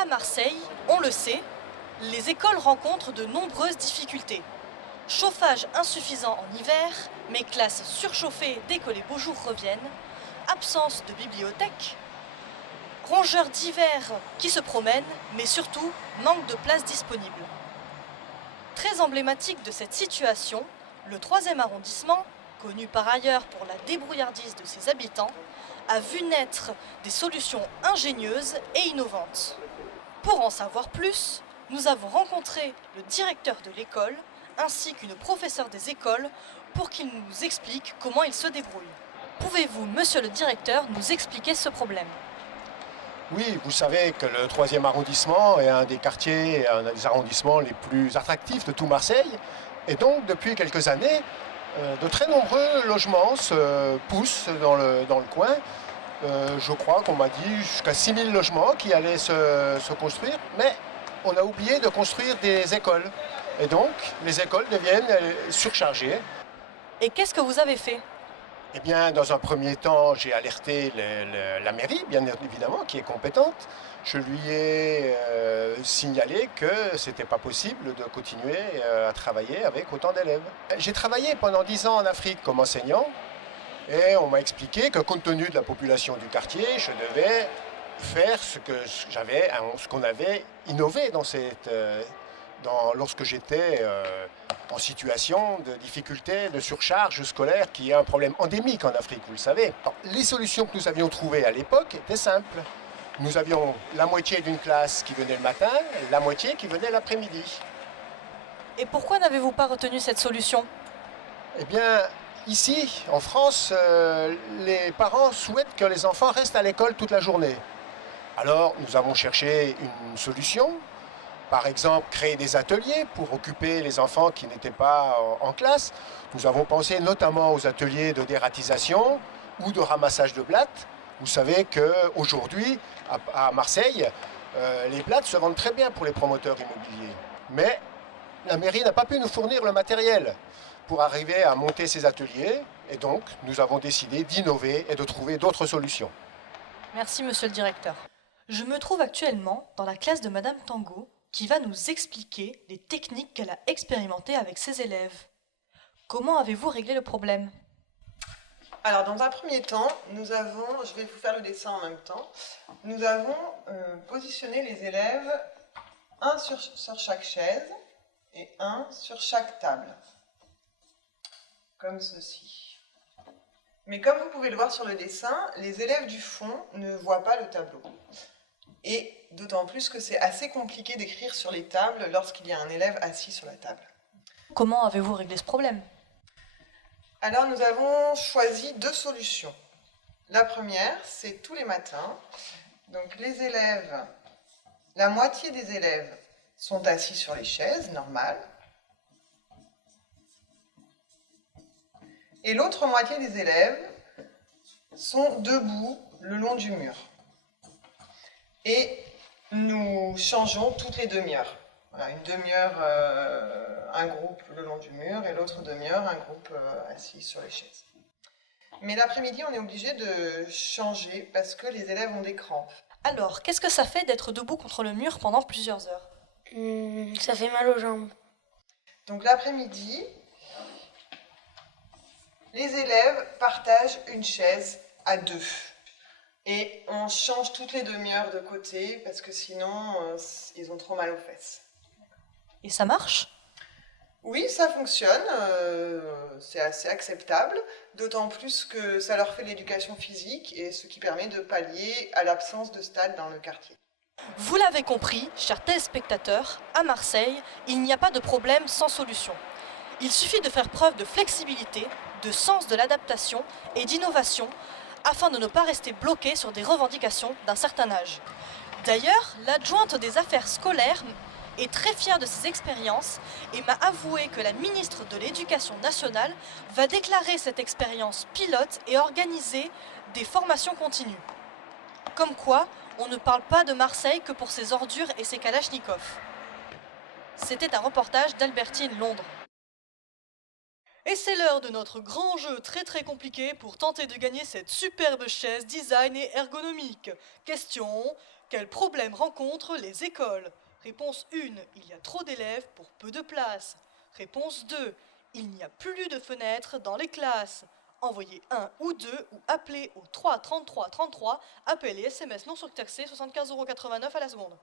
À Marseille, on le sait, les écoles rencontrent de nombreuses difficultés. Chauffage insuffisant en hiver, mais classes surchauffées dès que les beaux jours reviennent, absence de bibliothèque, rongeurs d'hiver qui se promènent, mais surtout manque de places disponibles. Très emblématique de cette situation, le 3e arrondissement, connu par ailleurs pour la débrouillardise de ses habitants, a vu naître des solutions ingénieuses et innovantes. Pour en savoir plus, nous avons rencontré le directeur de l'école ainsi qu'une professeure des écoles pour qu'il nous explique comment il se débrouille. Pouvez-vous, monsieur le directeur, nous expliquer ce problème ? Oui, vous savez que le 3e arrondissement est un des quartiers, un des arrondissements les plus attractifs de tout Marseille. Et donc, depuis quelques années, de très nombreux logements se poussent dans le coin. Je crois qu'on m'a dit jusqu'à 6000 logements qui allaient se construire. Mais on a oublié de construire des écoles. Et donc, les écoles deviennent surchargées. Et qu'est-ce que vous avez fait ? Eh bien, dans un premier temps, j'ai alerté la mairie, bien évidemment, qui est compétente. Je lui ai signalé que ce n'était pas possible de continuer à travailler avec autant d'élèves. J'ai travaillé pendant 10 ans en Afrique comme enseignant et on m'a expliqué que compte tenu de la population du quartier, je devais faire ce qu'on avait innové lorsque j'étais en situation de difficulté, de surcharge scolaire, qui est un problème endémique en Afrique, vous le savez. Alors, les solutions que nous avions trouvées à l'époque étaient simples. Nous avions la moitié d'une classe qui venait le matin, la moitié qui venait l'après-midi. Et pourquoi n'avez-vous pas retenu cette solution ? Eh bien, ici, en France, les parents souhaitent que les enfants restent à l'école toute la journée. Alors, nous avons cherché une solution. Par exemple, créer des ateliers pour occuper les enfants qui n'étaient pas en classe. Nous avons pensé notamment aux ateliers de dératisation ou de ramassage de blattes. Vous savez qu'aujourd'hui, à Marseille, les blattes se vendent très bien pour les promoteurs immobiliers. Mais la mairie n'a pas pu nous fournir le matériel pour arriver à monter ces ateliers. Et donc, nous avons décidé d'innover et de trouver d'autres solutions. Merci, monsieur le directeur. Je me trouve actuellement dans la classe de Madame Tango, qui va nous expliquer les techniques qu'elle a expérimentées avec ses élèves. Comment avez-vous réglé le problème ? Alors, dans un premier temps, je vais vous faire le dessin en même temps, nous avons positionné les élèves, un sur chaque chaise et un sur chaque table, comme ceci. Mais comme vous pouvez le voir sur le dessin, les élèves du fond ne voient pas le tableau. Et d'autant plus que c'est assez compliqué d'écrire sur les tables lorsqu'il y a un élève assis sur la table. Comment avez-vous réglé ce problème ? Alors nous avons choisi 2 solutions. La première, c'est tous les matins. Donc les élèves, la moitié des élèves sont assis sur les chaises normales. Et l'autre moitié des élèves sont debout le long du mur. Et nous changeons toutes les demi-heures. Voilà, une demi-heure, un groupe le long du mur, et l'autre demi-heure, un groupe assis sur les chaises. Mais l'après-midi, on est obligé de changer parce que les élèves ont des crampes. Alors, qu'est-ce que ça fait d'être debout contre le mur pendant plusieurs heures ? Ça fait mal aux jambes. Donc l'après-midi, les élèves partagent une chaise à 2. Et on change toutes les demi-heures de côté parce que sinon, ils ont trop mal aux fesses. Et ça marche ? Oui, ça fonctionne, c'est assez acceptable, d'autant plus que ça leur fait l'éducation physique et ce qui permet de pallier à l'absence de stade dans le quartier. Vous l'avez compris, chers téléspectateurs, à Marseille, il n'y a pas de problème sans solution. Il suffit de faire preuve de flexibilité, de sens de l'adaptation et d'innovation afin de ne pas rester bloqué sur des revendications d'un certain âge. D'ailleurs, l'adjointe des affaires scolaires est très fière de ses expériences et m'a avoué que la ministre de l'Éducation nationale va déclarer cette expérience pilote et organiser des formations continues. Comme quoi, on ne parle pas de Marseille que pour ses ordures et ses kalachnikovs. C'était un reportage d'Albertine Londres. Et c'est l'heure de notre grand jeu très compliqué pour tenter de gagner cette superbe chaise design et ergonomique. Question, Quels problèmes rencontrent les écoles? Réponse 1, il y a trop d'élèves pour peu de place. Réponse 2, il n'y a plus de fenêtres dans les classes. Envoyez 1 ou 2 ou appelez au 3 33 33, appel et SMS non surtaxés, 75,89 € à la seconde.